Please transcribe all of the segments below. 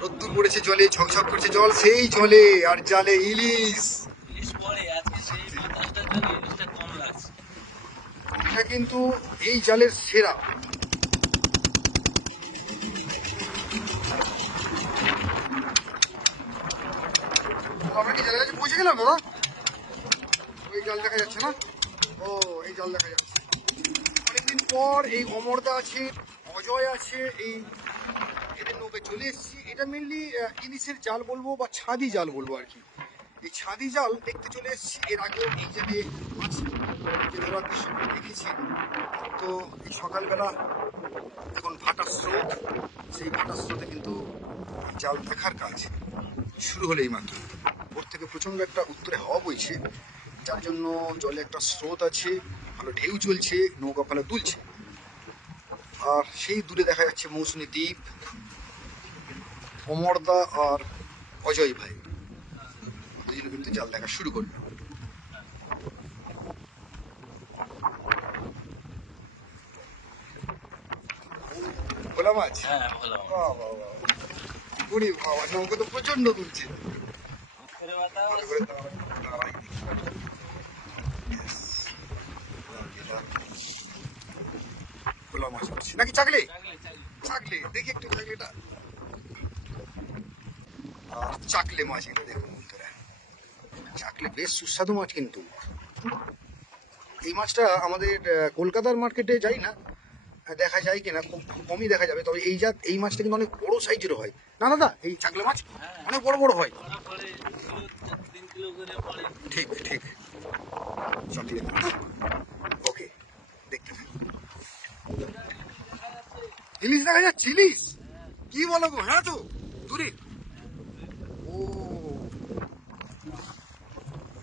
রোদ্দুর পড়েছে, জলে ঝকঝক করছে জল, সেই জলে আর জালে ইলিশ। এটা কিন্তু এই জালের সেরা। আমরা কি জালের কাছে পৌঁছে গেলাম দাদা? ওই জল দেখা যাচ্ছে না? ও, এই জল দেখা যাচ্ছে। অনেকদিন পর এই অমরদা আছে, অজয় আছে, এই এদের নৌকায় চলে এসেছি। এটা মেনলি ইলিশের জাল বলবো বা ছাদি জাল বলবো আর কি। এই ছাদি জাল দেখতে চলে এসেছি। এর আগেও এই জালে মাছ যে ধরার দৃশ্য দেখেছি। তো এই সকালবেলা এখন ভাটার স্রোত, সেই ভাটার স্রোতে কিন্তু জাল দেখার কাজ শুরু হলো এই মাত্র। ভোর থেকে প্রচণ্ড একটা উত্তরে হাওয়া বইছে, যার জন্য জলে একটা স্রোত আছে, ভালো ঢেউ চলছে, নৌকা ফেলা তুলছে। আর সেই দূরে দেখা যাচ্ছে মৌসুমী দ্বীপ, অমরদা আর অজয় ভাই দুজনে কিন্তু জাল দেখা শুরু করলো। ভোলা মাছ, বাহ বাহ বাহ, বুড়ি বাবা, নৌকা তো প্রচন্ড তুলছে। ভোলা মাছ হচ্ছে নাকি চাকলে? চাকলে দেখি একটু চাকলেটা। চাকলে মাছ এটা দেখুন বন্ধুরা, চাকলে বেশ সুস্বাদু মাছ। কিন্তু এই মাছটা আমাদের কলকাতার মার্কেটে যাই না, দেখা যায় কিনা খুব কমই দেখা যাবে। তবে এই মাছটা কিন্তু অনেক বড় সাইজেরও হয় না দাদা? এই চাকলে মাছ অনেক বড় বড় হয়। ঠিক ঠিক, ওকে, দেখতে থাকি। ইলিশ দেখা যাচ্ছে, ইলিশ কি বলো গো? হ্যাঁ তো দূরে। ও,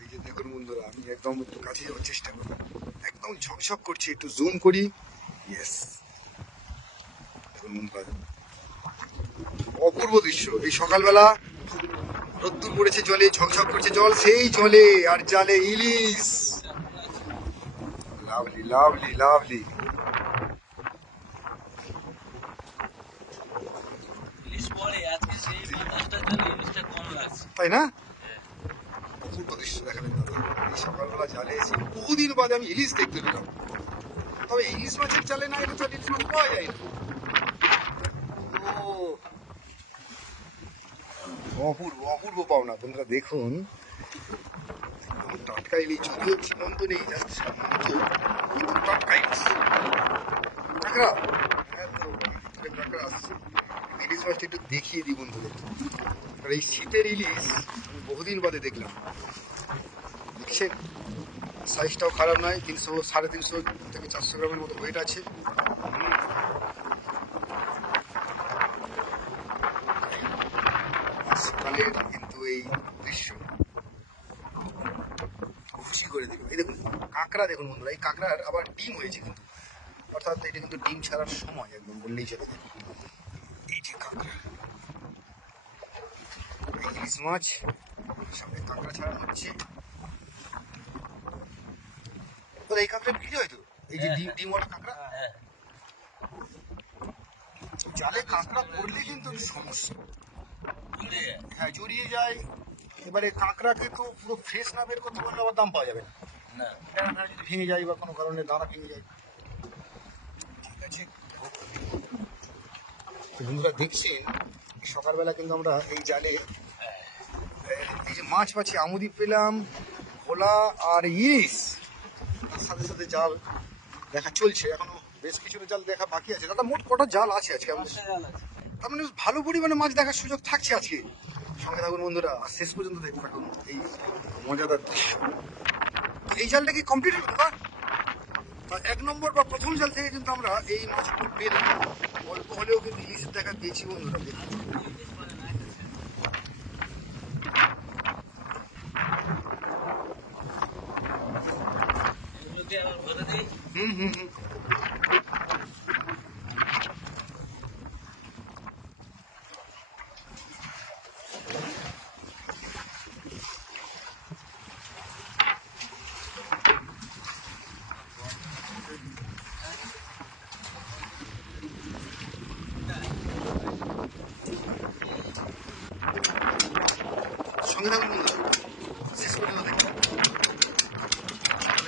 এই যে দেখুন বন্ধুরা, আমি একদম একটু কাছে যাওয়ার চেষ্টা করি, একদম ঝকঝক করছি, একটু জুম করি। ইয়েস, দেখুন বন্ধুরা, অপূর্ব দৃশ্য। এই সকালবেলা রোদ্দুর পড়েছে, জলে ঝকঝক করছে জল, সেই জলে আর জালে ইলিশ। Lovely lovely lovely. তাই না? অপূর্ব দৃশ্য দেখালেন দাদা। এই সকালবেলা জালে এসে বহুদিন বাদে আমি ইলিশ দেখতে পেলাম। তবে ইলিশ মাছের জালে না এটা তো ইলিশ মাছ পাওয়া যায় না। ও, অপূর্ব অপূর্ব পাওনা বন্ধুরা। দেখুন টাটকা ইলিশ, যদিও সীমন্ত নেই, জাস্ট সীমন্ত, কিন্তু টাটকা ইলিশ। কাঁকড়া, হ্যাঁ তো ভিতরে কাঁকড়া আসছে। ইলিশ মাছটা একটু দেখিয়ে দিই বন্ধুদের। আর এই শীতের ইলিশ আমি বহুদিন বাদে দেখলাম। দেখছেন, সাইজটাও খারাপ নয়, 300, 350 থেকে 400 গ্রামের মতো ওয়েট আছে। সকালের কিন্তু এই দৃশ্য খুশি করে দিল। এই দেখুন কাঁকড়া, দেখুন বন্ধুরা, এই কাঁকড়ার আবার ডিম হয়েছে কিন্তু, অর্থাৎ এটা কিন্তু ডিম ছাড়ার সময় একদম বললেই চলে যায়। এই যে কাঁকড়া, ইলিশ মাছ সঙ্গে কাঁকড়া ছাড়ানো হচ্ছে। এই কাঁকড়া বিক্রি হয় তো, এই যে ডিমওয়ালা কাঁকড়া। জালে কাঁকড়া পড়লে কিন্তু সমস্যা, হ্যাঁ জড়িয়ে যায়। এবারে কাঁকড়াকে তো পুরো ফ্রেশ না বের করতে পারলে আবার দাম পাওয়া যাবে না, যদি ভেঙে যায় বা কোনো কারণে দানা ভেঙে যায়। ঠিক আছে বন্ধুরা, দেখছেন সকালবেলা কিন্তু আমরা এই জালে এই যে মাছ পাচ্ছি, আমুদি পেলাম, ভোলা আর ইলিশ, তার সাথে সাথে জাল দেখা চলছে। এখনো বেশ কিছুটা জাল দেখা বাকি আছে। দাদা মোট কটা জাল আছে আজকে আমাদের? তার মানে ভালো পরিমাণে মাছ দেখার সুযোগ থাকছে আজকে। সঙ্গে থাকুন বন্ধুরা, শেষ পর্যন্ত দেখতে থাকুন এই মজাদার দৃশ্য। এই জালটা কি কমপ্লিট হলো দাদা? 1 নম্বর বা প্রথম জাল থেকে কিন্তু আমরা এই মাছগুলো পেলাম, অল্প হলেও কিন্তু ইলিশের দেখা পেয়েছি বন্ধুরা। দেখুন হুম হুম হুম। সঙ্গে থাকুন বন্ধুরা, শেষ পর্যন্ত দেখুন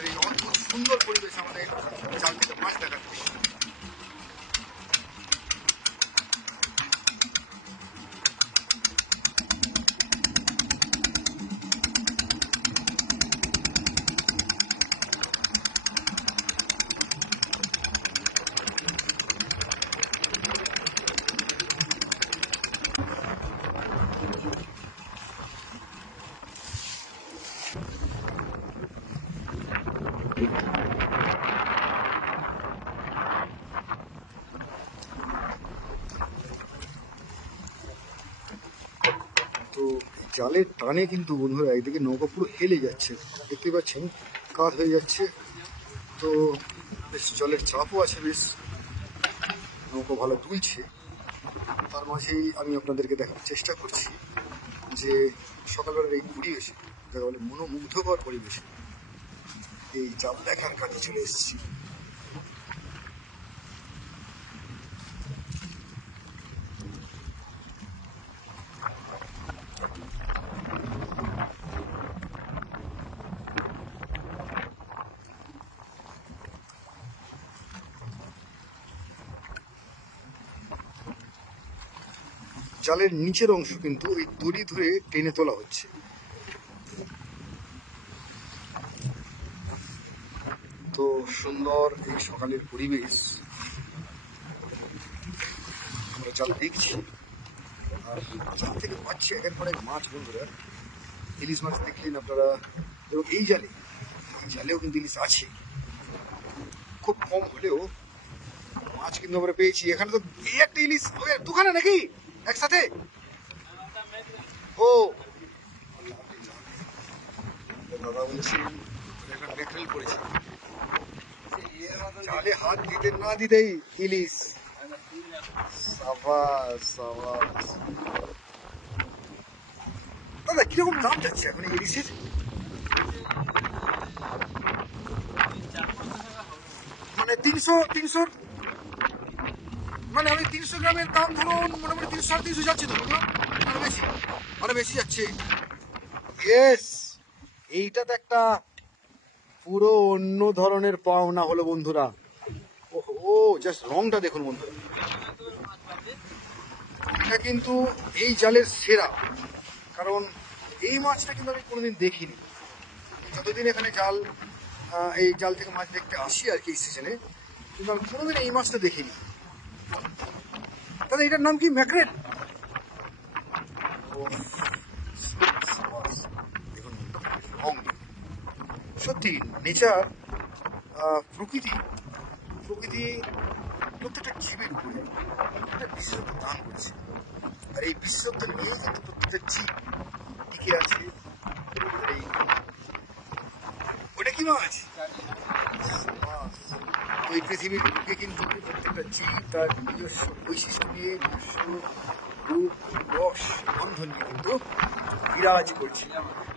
এই অদ্ভুত সুন্দর পরিবেশ আমাদের জাল থেকে মাছ দেখাচ্ছে। তো জালের টানে কিন্তু বন্ধুরা এদিকে নৌকা পুরো হেলে যাচ্ছে, দেখতে পাচ্ছেন কাত হয়ে যাচ্ছে। তো বেশ জলের চাপও আছে, বেশ নৌকা ভালো দুলছে। তার মাঝেই আমি আপনাদেরকে দেখার চেষ্টা করছি যে সকালবেলার এই পরিবেশে, যাকে বলে মনোমুগ্ধকর পরিবেশে এই জাল দেখার কাজে চলে এসেছি। জালের নিচের অংশ কিন্তু এই দড়ি ধরে টেনে তোলা হচ্ছে। তো সুন্দর এই সকালের পরিবেশ, আমরা জাল দেখছি আর জাল থেকে পাচ্ছি একের পর এক মাছ বন্ধুরা। ইলিশ মাছ দেখলেন আপনারা, এবং এই জালেও কিন্তু ইলিশ আছে, খুব কম হলেও মাছ কিন্তু আমরা পেয়েছি। এখানে তো এই একটা ইলিশ দুখানে নাকি একসাথে? ও দাদা বলছি একটা ম্যাকরেল পড়েছে, জালে হাত দিতে না দিতেই ইলিশ। সাবাস সাবাস। দাদা কিরকম দাম যাচ্ছে এখন ইলিশের? মানে 300 মানে আমি 300 গ্রামের দাম ধরুন মোটামুটি 300-350 যাচ্ছে তো, আরো বেশি যাচ্ছে। ইয়েস, এইটা তো একটা পুরো অন্য ধরনের পাওনা হলো বন্ধুরা। ও জাস্ট রংটা দেখুন বন্ধুরা, এটা কিন্তু এই জালের সেরা। কারণ এই মাছটা কিন্তু আমি কোনোদিন দেখিনি, যতদিন এখানে এই জাল থেকে মাছ দেখতে আসি আর কি এই সিজনে, কিন্তু আমি কোনোদিন এই মাছটা দেখিনি। তাহলে এটার নাম কি? ম্যাকরেল। দেখুন রং, সত্যি নেচার, প্রকৃতি প্রত্যেকটা জীবের উপরে একটা বিশেষত্ব দান করেছে, আর এই বিশেষত্ব নিয়ে কিন্তু প্রত্যেকটা জীব টিকে আছে। ওটা কি মাছ? ওই পৃথিবীর বুকে কিন্তু প্রত্যেকটা জীব তার নিজস্ব বৈশিষ্ট্য নিয়ে, নিজস্ব রূপ রস বন্ধন নিয়ে কিন্তু বিরাজ করছে।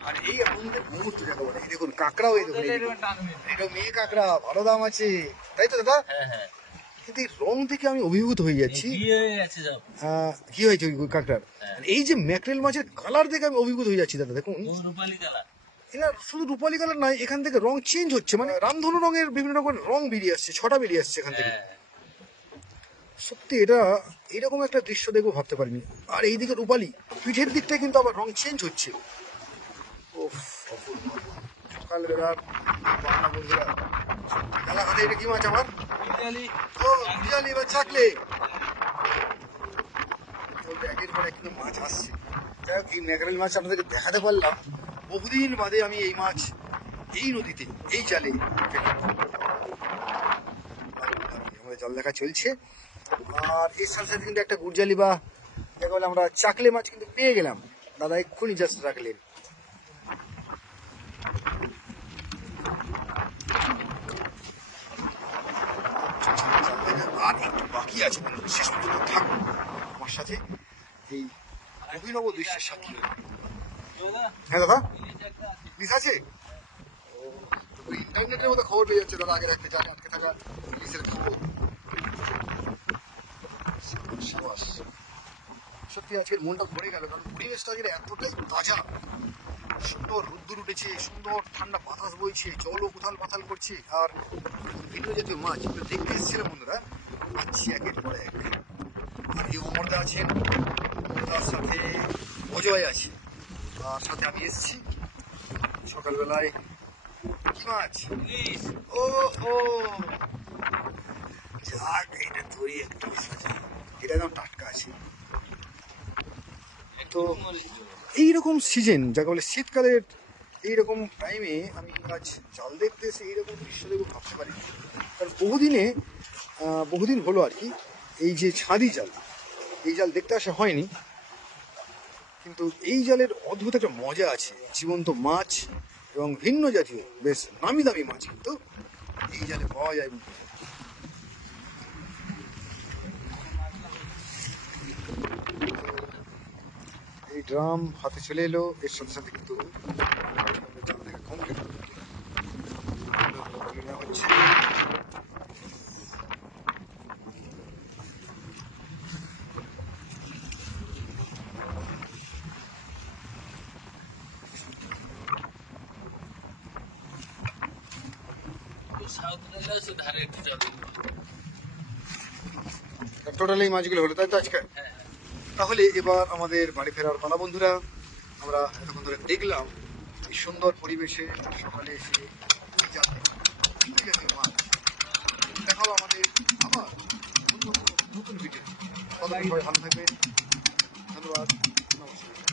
আর এই আনন্দের মুহূর্ত যাকে বলে, এই দেখুন কাঁকড়াও, এই দেখুন এটা মেয়ে কাঁকড়া, ভালো দাম আছে, তাই তো দাদা? কিন্তু এই রং থেকে আমি অভিভূত হয়ে যাচ্ছি। কি হয়েছে ওই কাঁকড়ার? এই যে ম্যাকরেল মাছের কালার দেখে আমি অভিভূত হয়ে যাচ্ছি দাদা। দেখুন এরা শুধু রূপালী কালার নয়, এখান থেকে রং চেঞ্জ হচ্ছে, মানে রামধনু রঙের বিভিন্ন রকমের রং বেরিয়ে আসছে, ছটা বেরিয়ে আসছে এখান থেকে। সত্যি এটা এরকম একটা দৃশ্য দেখবো ভাবতে পারিনি। আর এইদিকে রূপালী পিঠের দিকটা কিন্তু আবার রং চেঞ্জ হচ্ছে। সকালবেলার বাংলা বন্ধুরা, খেলা খাতে এটা কি মাছ আমার? বিজালি বা চাকলে। একের পর এক কিন্তু মাছ আসছে। যাই হোক, এই ম্যাকরেল মাছ আপনাদেরকে দেখাতে পারলাম। বহুদিন বাদে আমি এই মাছ এই নদীতে এই জালে আমাদের জাল দেখা চলছে। আর এর সাথে সাথে কিন্তু একটা গুড়জালি বা যাকে বলে আমরা চাকলে মাছ কিন্তু পেয়ে গেলাম। দাদা এক্ষুনি জাস্ট রাখলেন। আর একটু বাকি আছে, শেষ পর্যন্ত থাকুন আমার সাথে এই অভিনব দৃশ্যের সাক্ষী। হ্যাঁ দাদা, ইলিশ আছে? ইন্টারনেটের মধ্যে খবর পেয়ে যাচ্ছে দাদা, আগের একটা জায়গায় আটকে থাকা ইলিশের খবর। সত্যি আজকের মনটা ভরে গেল, কারণ পরিবেশটা আজকে এতটাই তাজা, সুন্দর রোদ্দুর উঠেছে, সুন্দর ঠান্ডা বাতাস বইছে, জলও কোথাল পাতাল করছে, আর ভিন্ন জাতীয় মাছ এগুলো দেখতে এসেছিলাম বন্ধুরা, পাচ্ছি একের পর এক। আর এই অমরদা আছেন, তার সাথে অজয় আছে, আর সাথে আমি এসেছি সকালবেলায়। কি মাছ? ও ও যাক, এটা ধরি একটু, এটা একদম টাটকা আছে। তো এইরকম সিজন যাকে বলে শীতকালের এইরকম টাইমে আমি আজ জাল দেখতে এসে এইরকম দৃশ্য দেখবো ভাবতে পারি, কারণ বহুদিন হলো আর কি এই যে ছাদি জাল, এই জাল দেখতে আসা হয়নি, কিন্তু এই জালের অদ্ভুত একটা মজা আছে, জীবন্ত মাছ এবং ভিন্ন জাতীয় বেশ নামি দামি মাছ কিন্তু এই জালে পাওয়া যায়। এই ড্রাম হাতে চলে এলো, এর সাথে সাথে কিন্তু জাল থেকে কমপ্লিট হচ্ছে। টোটাল এই মাছগুলো হলো তাই তো আজকে। তাহলে এবার আমাদের বাড়ি ফেরার পালা বন্ধুরা। আমরা এতক্ষণ ধরে দেখলাম এই সুন্দর পরিবেশে সকালে এসে এই জাতীয় মাছ দেখাও আমাদের আবার নতুন ভিডিও। ততদিন সবাই ভালো থাকবেন, ধন্যবাদ, নমস্কার।